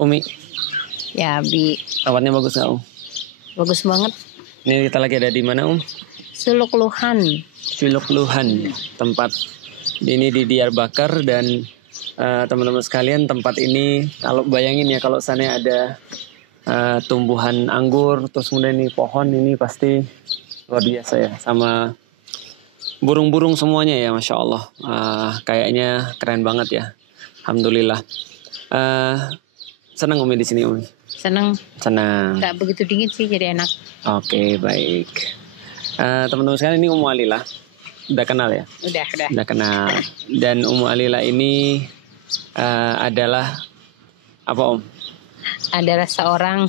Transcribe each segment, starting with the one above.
Umi, Ya, Bi. tempatnya bagus nggak Om? Bagus banget. Ini kita lagi ada di mana Om? Suluk-Luhan. Suluk-Luhan, tempat ini di Diyarbakir dan teman-teman sekalian, tempat ini kalau bayangin ya kalau sana ada tumbuhan anggur, terus kemudian ini pohon, ini pasti luar biasa ya, sama burung-burung semuanya ya, Masya Allah. Kayaknya keren banget ya, Alhamdulillah. Senang Umi di sini Umi? Seneng. Senang. Gak begitu dingin sih, jadi enak. Oke, baik. Teman-teman sekalian, ini Ummu Alila. Udah kenal ya? Udah. Kenal. Dan Ummu Alila ini adalah apa Om? Adalah Seorang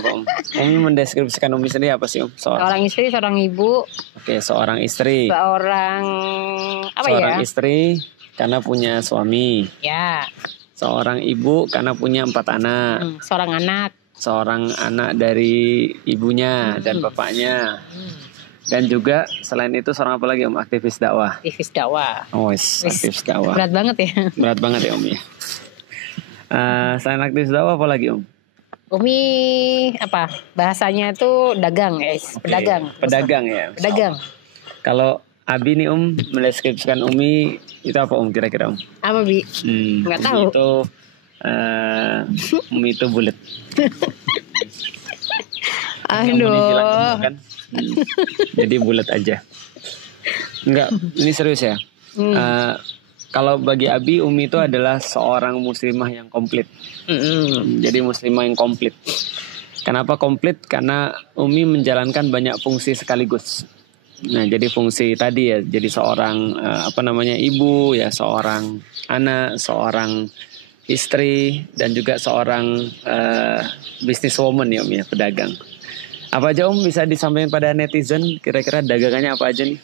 apa Om? Umi mendeskripsikan Umi sendiri apa sih Om? seorang istri, seorang ibu, Oke, seorang istri. seorang Seorang istri karena punya suami. Ya, Seorang ibu karena punya 4 anak. seorang anak. Seorang anak dari ibunya dan bapaknya. Dan juga selain itu seorang apa lagi Om? Aktivis dakwah. Aktivis dakwah. Aktivis dakwah. Berat banget ya. Berat banget ya Om ya. Selain aktivis dakwah apa lagi Om? Umi apa? Bahasanya itu dagang, guys. Oke, Pedagang. Pedagang ya. Pedagang. Kalau Abi nih Om mendeskripsikan Umi itu apa Om kira-kira Om? Apa, Bi? Nggak tahu. Umi itu bulat. Aduh. Kan? Jadi bulat aja. Enggak, ini serius ya. Kalau bagi Abi, Umi itu adalah seorang muslimah yang komplit. Jadi muslimah yang komplit. Kenapa komplit? Karena Umi menjalankan banyak fungsi sekaligus. Nah, jadi fungsi tadi ya, jadi seorang ibu, ya seorang anak, seorang istri, dan juga seorang businesswoman ya Umi ya, pedagang. Apa aja Om bisa disampaikan pada netizen? Kira-kira dagangannya apa aja nih?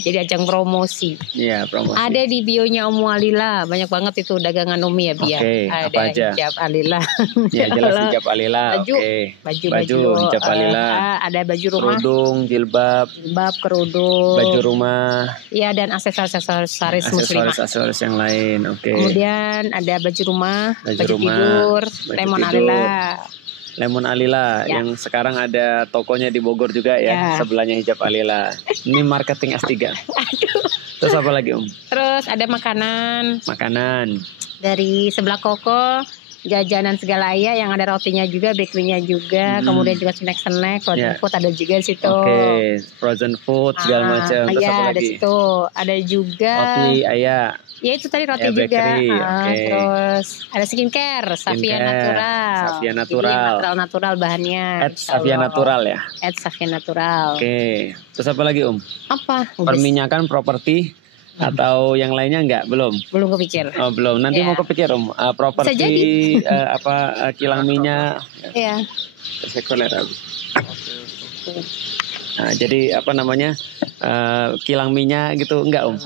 Jadi ajang promosi. Iya, promosi. Ada di bionya Ummu Alila, banyak banget itu dagangan Umi ya, Bi ya. Oke, Ada apa aja? hijab Alila. Ya jelas hijab Alila. Baju, Oke. baju hijab Alila. Ada baju rumah, kerudung, jilbab, kerudung, baju rumah. Iya, dan aksesoris muslimah. Aksesoris yang lain. Oke. Kemudian ada baju rumah, baju rumah, tidur, baju lemon tidur. Alila. Lemon Alila Ya. yang sekarang ada tokonya di Bogor juga ya, sebelahnya hijab Alila. Ini marketing S3. Terus apa lagi Om? Terus ada makanan Makanan. dari sebelah Koko, jajanan segala ya, yang ada rotinya juga, bakerynya juga, kemudian juga snack, frozen food ada juga di situ. Oke, frozen food segala macam. Terus apa ada lagi? situ. Ada juga Roti ayah. ya itu tadi roti Ya, juga. bakery, oke. Terus ada skincare, Safia Natural. Safia Jadi Natural. natural bahannya. Safia Natural ya. Safia Natural. Oke. Terus apa lagi Om? Apa? Perminyakan properti atau yang lainnya enggak? Belum. Belum kepikir. Oh, belum. Nanti mau kepikir Om. Properti kilang minyak. Iya. Sekuler. Nah, jadi kilang minyak gitu enggak Om?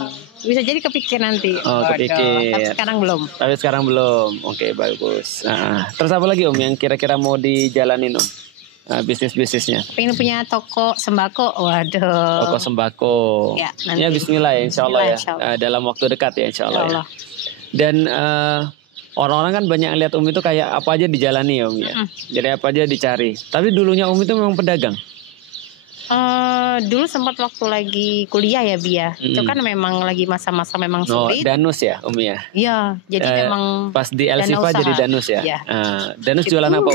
Bisa jadi kepikir nanti. Oh, kepikir. Tapi sekarang belum. Oke, bagus. Nah, terus apa lagi Om yang kira-kira mau dijalanin Om? Bisnisnya. Pengen punya toko sembako. Waduh. Toko sembako. Ya, nanti. Ya Bismillah ya, insya Allah ya. Insya Dalam waktu dekat ya, insya Allah. Allah. Ya. Dan orang-orang kan banyak lihat Umi itu kayak apa aja dijalani ya Umi ya. Jadi apa aja dicari. Tapi dulunya Umi itu memang pedagang. Dulu sempat waktu lagi kuliah ya Bia. Itu kan memang lagi masa-masa memang sulit. Danus ya Umi ya. Iya, jadi memang pas di El-Sifa jadi Danus ya. Iya. Danus jualan apa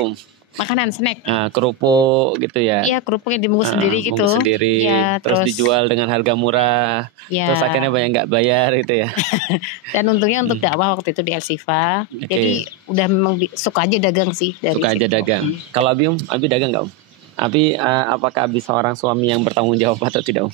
Makanan, snack. Kerupuk gitu ya. Iya, kerupuk yang dibungkus sendiri gitu. Bungkus sendiri. Ya, terus dijual dengan harga murah. Ya. Terus akhirnya banyak nggak bayar gitu ya. Dan untungnya untuk dakwah waktu itu di El-Sifa. Jadi udah memang suka aja dagang sih dari suka situ. Aja dagang. Kalau Abi dagang nggak Abi apakah Abi seorang suami yang bertanggung jawab atau tidak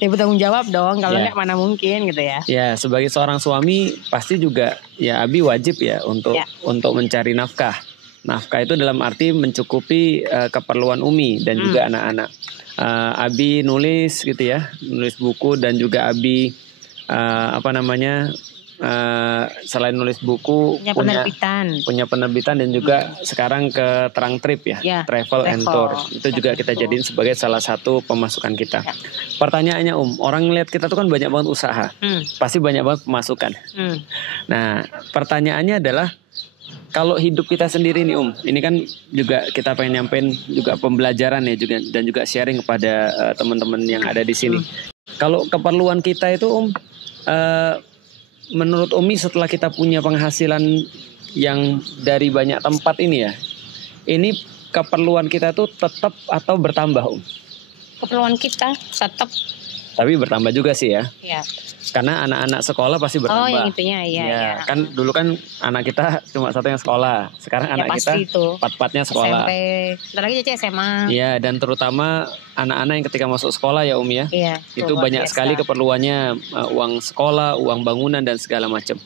Ya bertanggung jawab dong, kalau enggak mana mungkin gitu ya. Ya, sebagai seorang suami pasti juga ya Abi wajib ya untuk mencari nafkah. Nafkah itu dalam arti mencukupi keperluan Umi dan juga anak-anak. Abi nulis gitu ya, nulis buku dan juga Abi selain nulis buku punya penerbitan dan juga sekarang ke Terang Trip ya, travel and tour. Itu juga kita jadiin sebagai salah satu pemasukan kita. Ya. Pertanyaannya orang ngeliat kita tuh kan banyak banget usaha, pasti banyak banget pemasukan. Nah pertanyaannya adalah kalau hidup kita sendiri nih ini kan juga kita pengen nyampein juga pembelajaran ya juga dan juga sharing kepada teman-teman yang ada di sini. Kalau keperluan kita itu menurut Umi setelah kita punya penghasilan yang dari banyak tempat ini ya, ini keperluan kita tuh tetap atau bertambah Keperluan kita tetap. Tapi bertambah juga sih ya. Iya. Karena anak-anak sekolah pasti bertambah. Oh, yang itunya ya. Kan dulu kan anak kita cuma satu yang sekolah. Sekarang anak kita empat-empatnya sekolah. SMP. Ntar lagi Cece SMA. Iya, dan terutama anak-anak yang ketika masuk sekolah ya ya. Iya. Itu banyak sekali keperluannya, uang sekolah, uang bangunan dan segala macam.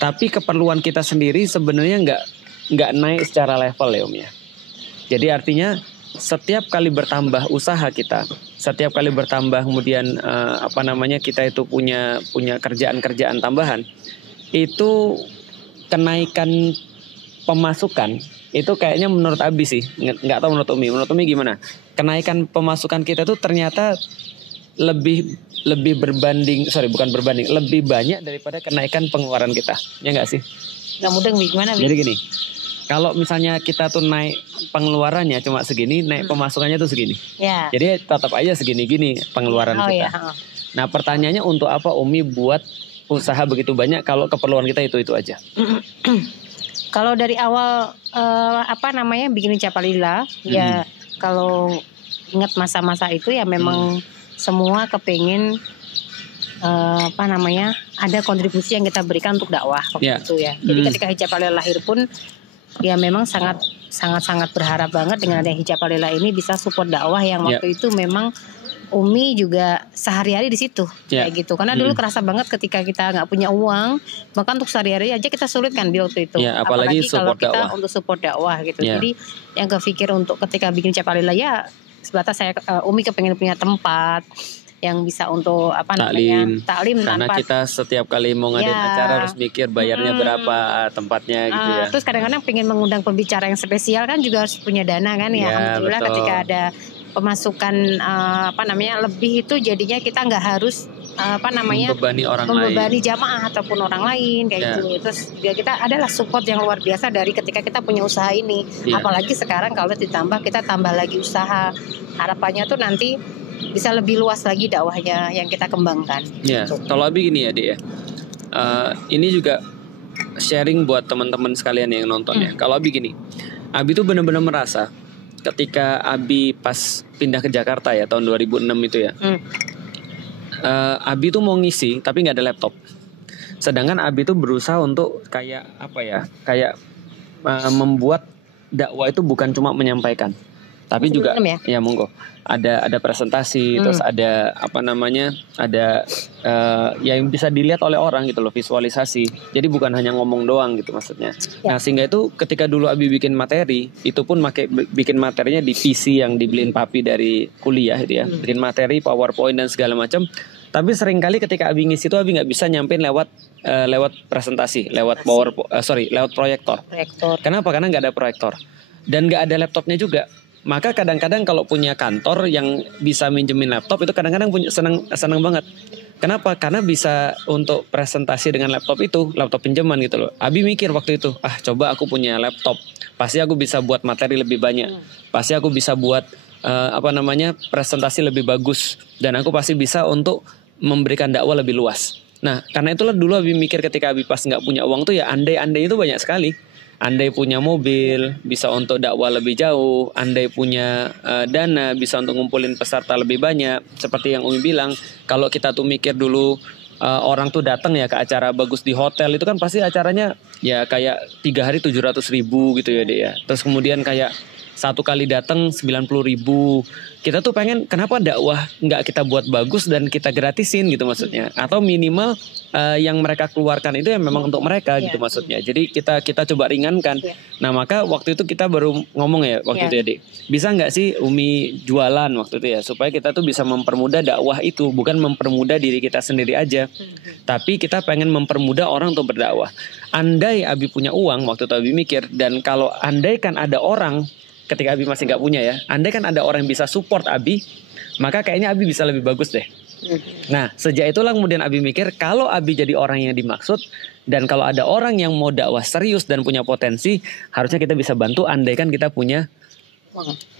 Tapi keperluan kita sendiri sebenarnya nggak naik secara level ya ya. Jadi artinya setiap kali bertambah usaha kita, setiap kali bertambah kemudian kita itu punya kerjaan-kerjaan tambahan, itu kenaikan pemasukan itu kayaknya menurut Abi sih, nggak tahu menurut Umi gimana? Kenaikan pemasukan kita tuh ternyata lebih banyak daripada kenaikan pengeluaran kita, ya nggak sih? Nggak mudah gimana? Jadi gini. Kalau misalnya kita tuh naik pengeluarannya cuma segini, naik pemasukannya tuh segini. Ya. Jadi tetap aja segini-gini pengeluaran kita. Ya. Nah pertanyaannya untuk apa Umi buat usaha begitu banyak kalau keperluan kita itu aja? Kalau dari awal bikin Capalila, ya kalau ingat masa-masa itu ya memang semua kepingin ada kontribusi yang kita berikan untuk dakwah itu ya. Jadi ketika Hijapalila lahir pun ya memang sangat berharap banget dengan ada Hijapalila ini bisa support dakwah yang waktu itu memang Umi juga sehari-hari di situ kayak gitu. Karena dulu kerasa banget ketika kita nggak punya uang, bahkan untuk sehari-hari aja kita sulit kan di waktu itu. Apalagi kalau kita dakwah. Untuk support dakwah gitu. Jadi yang kepikir untuk ketika bikin Hijapalila ya sebatas Umi kepengen punya tempat yang bisa untuk taklim karena kita setiap kali mau ngadain acara harus mikir bayarnya berapa tempatnya gitu ya. Terus kadang-kadang pengen mengundang pembicara yang spesial kan juga harus punya dana kan ya. Alhamdulillah betul. Ketika ada pemasukan lebih itu jadinya kita nggak harus membebani jamaah ataupun orang lain kayak gitu. Terus juga kita adalah support yang luar biasa dari ketika kita punya usaha ini. Apalagi sekarang kalau ditambah kita tambah lagi usaha, harapannya tuh nanti bisa lebih luas lagi dakwahnya yang kita kembangkan. Gitu. Kalau Abi gini ya Dek ya, ini juga sharing buat teman-teman sekalian yang nonton ya. Kalau Abi gini, Abi tuh benar-benar merasa ketika Abi pas pindah ke Jakarta ya tahun 2006 itu ya, Abi tuh mau ngisi tapi nggak ada laptop. Sedangkan Abi tuh berusaha untuk kayak membuat dakwah itu bukan cuma menyampaikan. Tapi juga ya monggo ada presentasi terus ada yang bisa dilihat oleh orang gitu loh, visualisasi. Jadi bukan hanya ngomong doang gitu maksudnya. Nah sehingga itu ketika dulu Abi bikin materi itu pun bikin materinya di PC yang dibeliin papi dari kuliah gitu ya. Bikin materi PowerPoint dan segala macam. Tapi seringkali ketika Abi ngisi itu Abi nggak bisa nyampein lewat presentasi, lewat lewat proyektor. Kenapa? Karena nggak ada proyektor dan nggak ada laptopnya juga. Maka kadang-kadang kalau punya kantor yang bisa minjemin laptop itu kadang-kadang senang banget. Kenapa? Karena bisa untuk presentasi dengan laptop itu, laptop pinjaman gitu loh. Abi mikir waktu itu, coba aku punya laptop, pasti aku bisa buat materi lebih banyak, pasti aku bisa buat presentasi lebih bagus, dan aku pasti bisa untuk memberikan dakwah lebih luas. Nah, karena itulah dulu Abi mikir ketika Abi pas nggak punya uang tuh ya andai itu banyak sekali. Andai punya mobil, bisa untuk dakwah lebih jauh. Andai punya dana, bisa untuk ngumpulin peserta lebih banyak. Seperti yang Umi bilang, kalau kita tuh mikir dulu orang tuh datang ya ke acara bagus di hotel, itu kan pasti acaranya ya kayak 3 hari 700.000 gitu ya Dek ya. Terus kemudian kayak satu kali datang 90.000. Kita tuh pengen kenapa dakwah nggak kita buat bagus dan kita gratisin gitu maksudnya. Atau minimal yang mereka keluarkan itu yang memang untuk mereka gitu maksudnya. Jadi kita coba ringankan. Nah maka waktu itu kita baru ngomong ya waktu itu ya Dik. Bisa nggak sih Umi jualan waktu itu ya supaya kita tuh bisa mempermudah dakwah itu, bukan mempermudah diri kita sendiri aja. Tapi kita pengen mempermudah orang untuk berdakwah. Andai Abi punya uang waktu itu Abi mikir, dan kalau andai kan ada orang ketika Abi masih nggak punya ya, andai kan ada orang yang bisa support Abi, maka kayaknya Abi bisa lebih bagus deh. Nah sejak itulah kemudian Abi mikir kalau Abi jadi orang yang dimaksud, dan kalau ada orang yang mau dakwah serius dan punya potensi, harusnya kita bisa bantu. Andaikan kita punya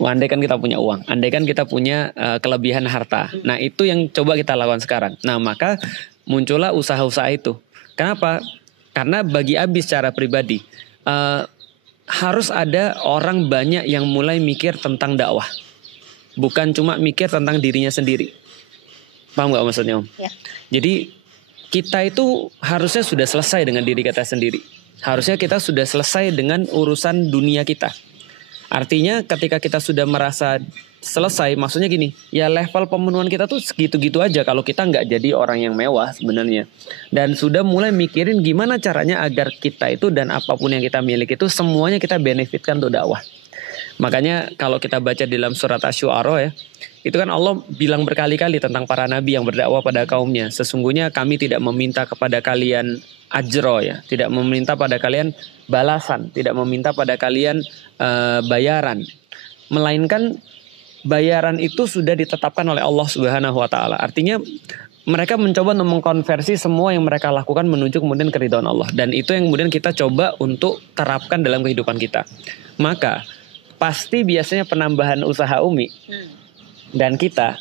andaikan kita punya uang, andaikan kita punya kelebihan harta. Nah itu yang coba kita lakukan sekarang. Nah maka muncullah usaha-usaha itu. Kenapa? Karena bagi Abi secara pribadi harus ada orang banyak yang mulai mikir tentang dakwah, bukan cuma mikir tentang dirinya sendiri. Paham gak maksudnya Om? Ya. Jadi kita itu harusnya sudah selesai dengan diri kita sendiri. Harusnya kita sudah selesai dengan urusan dunia kita. Artinya ketika kita sudah merasa selesai, maksudnya gini, ya level pemenuhan kita tuh segitu-gitu aja kalau kita nggak jadi orang yang mewah sebenarnya. Dan sudah mulai mikirin gimana caranya agar kita itu dan apapun yang kita miliki itu semuanya kita benefitkan untuk dakwah. Makanya kalau kita baca di dalam surat Asy-Syu'ara ya, itu kan Allah bilang berkali-kali tentang para nabi yang berdakwah pada kaumnya. Sesungguhnya kami tidak meminta kepada kalian ajro ya, tidak meminta pada kalian balasan, tidak meminta pada kalian bayaran, melainkan bayaran itu sudah ditetapkan oleh Allah Subhanahu wa taala. Artinya mereka mencoba untuk mengkonversi semua yang mereka lakukan menuju kemudian keridhaan Allah, dan itu yang kemudian kita coba untuk terapkan dalam kehidupan kita. Maka pasti biasanya penambahan usaha Umi dan kita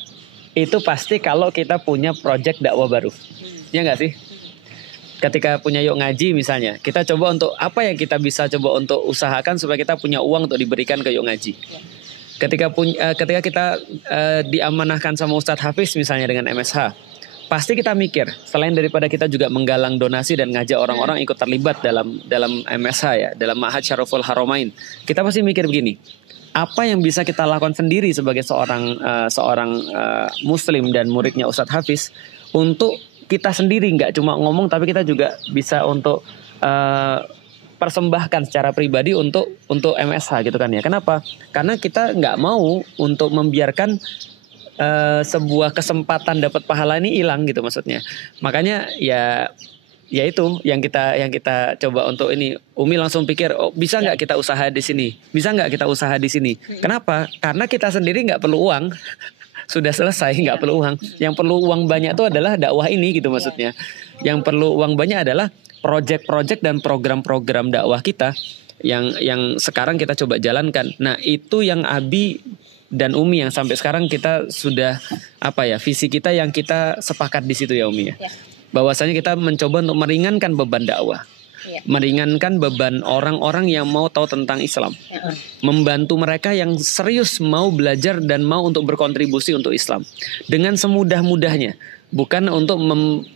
itu pasti kalau kita punya project dakwah baru. Ya nggak sih? Ketika punya Yuk Ngaji misalnya, kita coba untuk apa yang kita bisa coba untuk usahakan supaya kita punya uang untuk diberikan ke Yuk Ngaji. Ketika kita diamanahkan sama Ustadz Hafiz misalnya dengan MSH, pasti kita mikir selain daripada kita juga menggalang donasi dan ngajak orang-orang ikut terlibat dalam MSH ya, dalam Ma'had Syaraful Haramain, kita pasti mikir begini, apa yang bisa kita lakukan sendiri sebagai seorang muslim dan muridnya Ustadz Hafiz untuk kita sendiri, nggak cuma ngomong tapi kita juga bisa untuk persembahkan secara pribadi untuk MSH gitu kan ya. Kenapa? Karena kita nggak mau untuk membiarkan sebuah kesempatan dapat pahala ini hilang gitu maksudnya. Makanya ya itu yang kita coba untuk ini. Umi langsung pikir, oh bisa nggak kita usaha di sini? Bisa nggak kita usaha di sini? Kenapa? Karena kita sendiri nggak perlu uang. Sudah selesai, nggak perlu uang. Yang perlu uang banyak itu adalah dakwah ini gitu maksudnya. Yang perlu uang banyak adalah project-project dan program-program dakwah kita yang sekarang kita coba jalankan. Nah itu yang Abi dan Umi yang sampai sekarang kita sudah visi kita yang kita sepakat di situ ya Umi ya. Bahwasanya kita mencoba untuk meringankan beban dakwah. Meringankan beban orang-orang yang mau tahu tentang Islam, membantu mereka yang serius mau belajar dan mau untuk berkontribusi untuk Islam dengan semudah-mudahnya, bukan untuk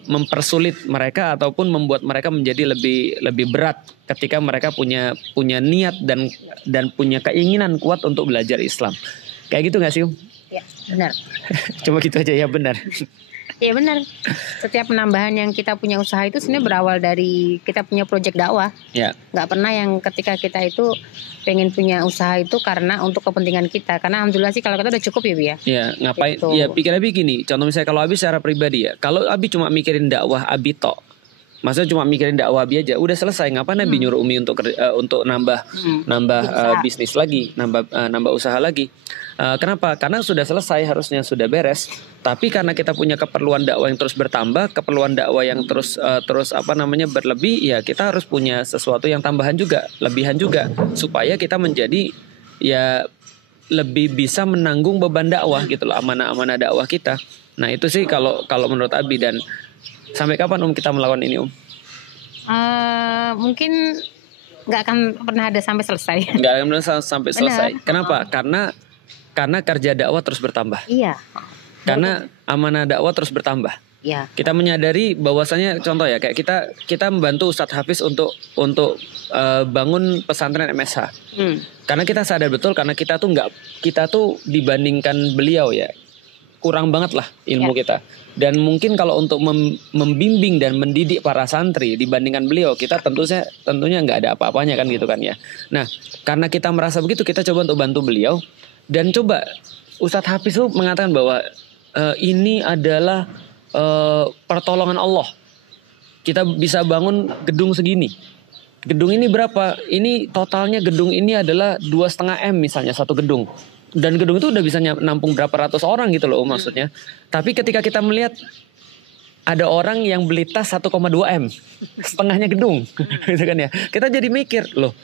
mempersulit mereka ataupun membuat mereka menjadi lebih berat ketika mereka punya niat dan punya keinginan kuat untuk belajar Islam. Kayak gitu nggak sih? Ya benar. Coba gitu aja ya benar. Ya benar. Setiap penambahan yang kita punya usaha itu sebenarnya berawal dari kita punya proyek dakwah. Ya. Nggak pernah yang ketika kita itu pengen punya usaha itu karena untuk kepentingan kita. Karena alhamdulillah sih kalau kita udah cukup ya Bi ya. Ya ngapain? Gitu. Ya pikir Abi gini. Contoh misalnya kalau Abi secara pribadi ya. Kalau Abi cuma mikirin dakwah Abi tok. Maksudnya cuma mikirin dakwah Abi aja. Udah selesai. Ngapain Abi nyuruh Umi untuk nambah bisnis lagi, nambah usaha lagi. Kenapa? Karena sudah selesai, harusnya sudah beres. Tapi karena kita punya keperluan dakwah yang terus bertambah, keperluan dakwah yang terus berlebih, ya kita harus punya sesuatu yang tambahan juga, lebihan juga, supaya kita menjadi ya lebih bisa menanggung beban dakwah gitu loh, amanah-amanah dakwah kita. Nah itu sih kalau menurut Abi. Dan sampai kapan kita melakukan ini Mungkin nggak akan pernah ada sampai selesai. Nggak akan pernah sampai selesai. Kenapa? Karena kerja dakwah terus bertambah. Iya. Karena amanah dakwah terus bertambah. Ya. Kita menyadari bahwasanya contoh ya kayak kita membantu Ustadz Hafiz untuk bangun pesantren MSH. Karena kita sadar betul karena kita tuh dibandingkan beliau ya kurang banget lah ilmu kita. Dan mungkin kalau untuk membimbing dan mendidik para santri dibandingkan beliau, kita tentunya nggak ada apa-apanya kan gitu kan ya. Nah, karena kita merasa begitu, kita coba untuk bantu beliau dan coba Ustadz Hafiz tuh mengatakan bahwa ini adalah pertolongan Allah. Kita bisa bangun gedung segini. Gedung ini berapa? Ini totalnya gedung ini adalah 2,5 M misalnya satu gedung. Dan gedung itu udah bisa nampung berapa ratus orang gitu loh maksudnya. Tapi ketika kita melihat ada orang yang beli tas 1,2 M, setengahnya gedung, gitu kan ya. Kita jadi mikir loh.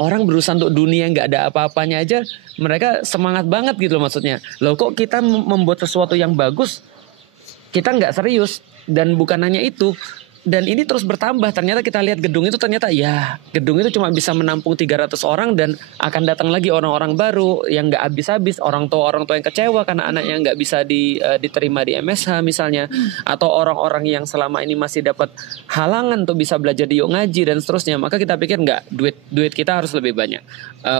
Orang berusaha untuk dunia nggak ada apa-apanya aja, mereka semangat banget gitu loh maksudnya. Loh kok kita membuat sesuatu yang bagus, kita nggak serius. Dan bukan hanya itu, dan ini terus bertambah. Ternyata kita lihat gedung itu gedung itu cuma bisa menampung 300 orang dan akan datang lagi orang-orang baru yang nggak habis-habis. Orang tua yang kecewa karena anaknya nggak bisa diterima di MSH misalnya, atau orang-orang yang selama ini masih dapat halangan untuk bisa belajar di Yuk Ngaji dan seterusnya. Maka kita pikir nggak, duit kita harus lebih banyak,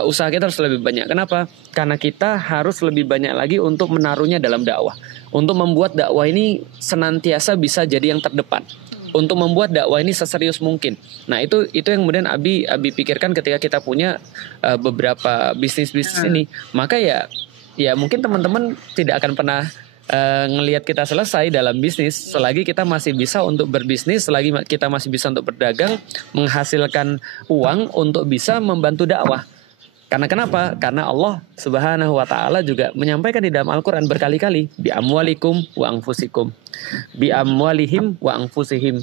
usaha kita harus lebih banyak. Kenapa? Karena kita harus lebih banyak lagi untuk menaruhnya dalam dakwah, untuk membuat dakwah ini senantiasa bisa jadi yang terdepan, untuk membuat dakwah ini seserius mungkin. Nah itu yang kemudian Abi pikirkan ketika kita punya beberapa bisnis ini. Maka ya mungkin teman-teman tidak akan pernah ngelihat kita selesai dalam bisnis selagi kita masih bisa untuk berbisnis, selagi kita masih bisa untuk berdagang, menghasilkan uang untuk bisa membantu dakwah. Karena kenapa? Karena Allah Subhanahu wa taala juga menyampaikan di dalam Al-Qur'an berkali-kali, bi amwalikum wa anfusikum. Bi amwalihim wa anfusihim.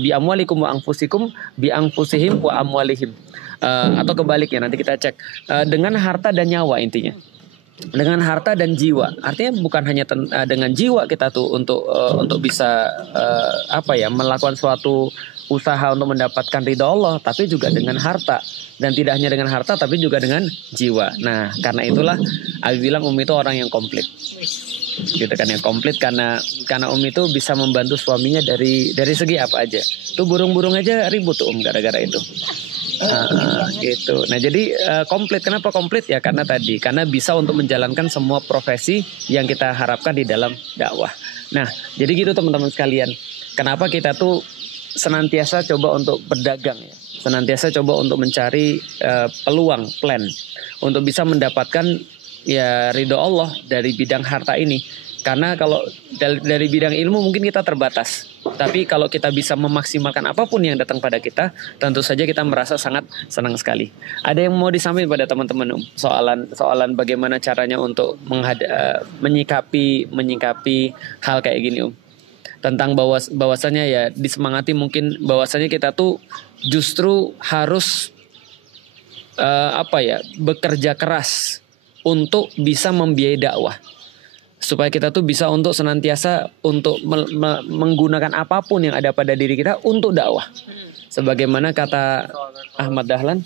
Bi amwalikum wa anfusikum, bi anfusihim wa amwalihim. Atau kebaliknya, nanti kita cek. Dengan harta dan nyawa intinya. Dengan harta dan jiwa. Artinya bukan hanya dengan jiwa kita tuh untuk bisa melakukan suatu usaha untuk mendapatkan ridha Allah, tapi juga dengan harta. Dan tidak hanya dengan harta, tapi juga dengan jiwa. Nah, karena itulah Abi bilang Umi itu orang yang komplit. Gitu kan, yang komplit karena Umi itu bisa membantu suaminya dari segi apa aja. Tuh burung-burung aja ribut tuh gara-gara itu. Gitu. Nah, jadi komplit. Kenapa komplit? Ya karena bisa untuk menjalankan semua profesi yang kita harapkan di dalam dakwah. Nah, jadi gitu teman-teman sekalian. Kenapa kita tuh senantiasa coba untuk berdagang ya. Senantiasa coba untuk mencari peluang, plan untuk bisa mendapatkan ya ridho Allah dari bidang harta ini. Karena kalau dari bidang ilmu mungkin kita terbatas. Tapi kalau kita bisa memaksimalkan apapun yang datang pada kita, tentu saja kita merasa sangat senang sekali. Ada yang mau disampaikan pada teman-teman soalan bagaimana caranya untuk menyikapi hal kayak gini tentang bahwasanya ya disemangati mungkin bahwasanya kita tuh justru harus bekerja keras untuk bisa membiayai dakwah, supaya kita tuh bisa untuk senantiasa untuk menggunakan apapun yang ada pada diri kita untuk dakwah. Sebagaimana kata Ahmad Dahlan.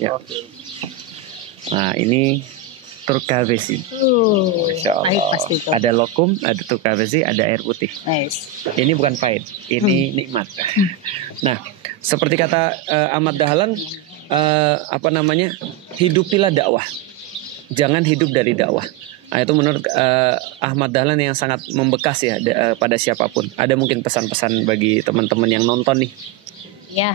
Ya. Nah ini turkavesi. Pasti itu. Ada lokum, ada turkavesi, ada air putih. Nice. Ini bukan pahit, ini nikmat. Nah, seperti kata Ahmad Dahlan, hidupilah dakwah, jangan hidup dari dakwah. Nah, itu menurut Ahmad Dahlan yang sangat membekas ya pada siapapun. Ada mungkin pesan-pesan bagi teman-teman yang nonton nih? Ya,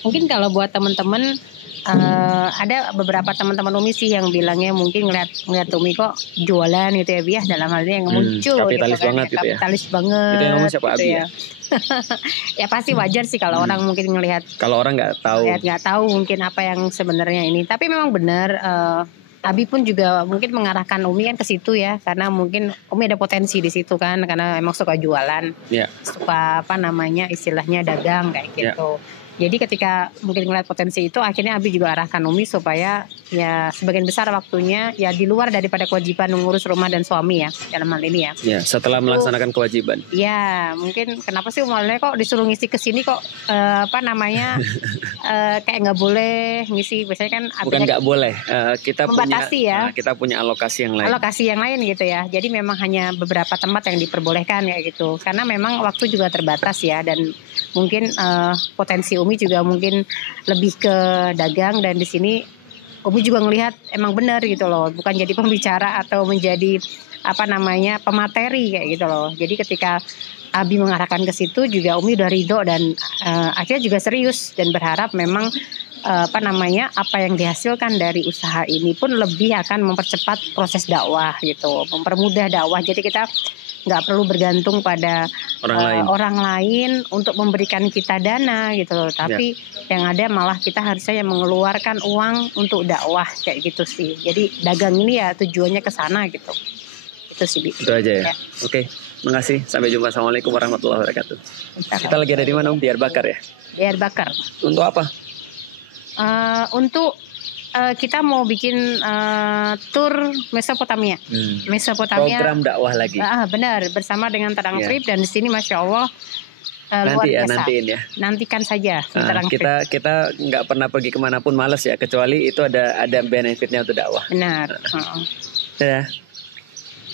mungkin kalau buat teman-teman. Ada beberapa teman-teman Umi sih yang bilangnya mungkin ngeliat Umi kok jualan gitu ya Biah, dalam hal ini yang muncul kapitalis gitu banget kan, gitu ya. Kapitalis banget. Itu yang ngomong siapa, gitu Abi ya. Ya pasti wajar sih kalau orang mungkin ngelihat. Kalau orang nggak tahu mungkin apa yang sebenarnya ini. Tapi memang benar. Abi pun juga mungkin mengarahkan Umi kan ke situ ya, karena mungkin Umi ada potensi di situ kan, karena emang suka jualan, suka istilahnya dagang kayak gitu. Jadi ketika mungkin ngeliat potensi itu, akhirnya Abi juga arahkan Umi supaya ya sebagian besar waktunya ya di luar daripada kewajiban mengurus rumah dan suami ya dalam hal ini ya. Ya, setelah melaksanakan kewajiban. Ya, mungkin kenapa sih Umalnya kok disuruh ngisi ke sini kok kayak nggak boleh ngisi. Biasanya kan bukan nggak boleh, kita membatasi punya kita punya alokasi yang lain. Alokasi yang lain gitu ya. Jadi memang hanya beberapa tempat yang diperbolehkan kayak gitu. Karena memang waktu juga terbatas ya, dan mungkin potensi Umi juga mungkin lebih ke dagang, dan di sini Umi juga ngelihat emang benar gitu loh, bukan jadi pembicara atau menjadi pemateri kayak gitu loh. Jadi ketika Abi mengarahkan ke situ juga Umi udah ridho dan akhirnya juga serius dan berharap memang apa yang dihasilkan dari usaha ini pun lebih akan mempercepat proses dakwah gitu, mempermudah dakwah. Jadi kita nggak perlu bergantung pada orang lain untuk memberikan kita dana gitu loh, tapi yang ada malah kita harusnya yang mengeluarkan uang untuk dakwah kayak gitu sih. Jadi dagang ini ya tujuannya ke sana gitu. Itu sih, Bi. Itu aja ya. Oke, makasih. Sampai jumpa. Assalamualaikum warahmatullahi wabarakatuh. Kita lagi ada di mana, Om? Diyarbakar ya? Diyarbakar. Untuk apa? Untuk kita mau bikin tur Mesopotamia. Mesopotamia. Program dakwah lagi. Benar, bersama dengan Terang Trip, dan di sini Masya Allah luar biasa. Nantiin ya. Nantikan saja. Kita nggak pernah pergi kemanapun, males ya, kecuali itu ada benefitnya untuk dakwah. Benar. Ya.